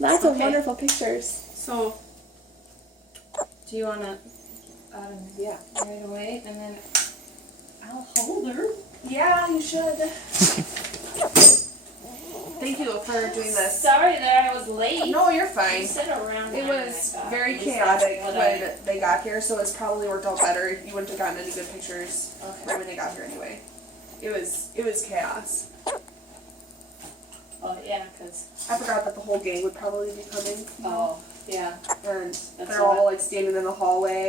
Lots of wonderful pictures. So, do you want to Yeah. right away, and then I'll hold her. Yeah, you should. Thank you for doing this. Sorry that I was late. No, you're fine. You sit around. It was very chaotic when they got here, so it's probably worked out better. You wouldn't have gotten any good pictures right when they got here anyway. It was chaos. Oh yeah, cause. I forgot that the whole gang would probably be coming. Oh yeah. And That's they're all like standing in the hallway.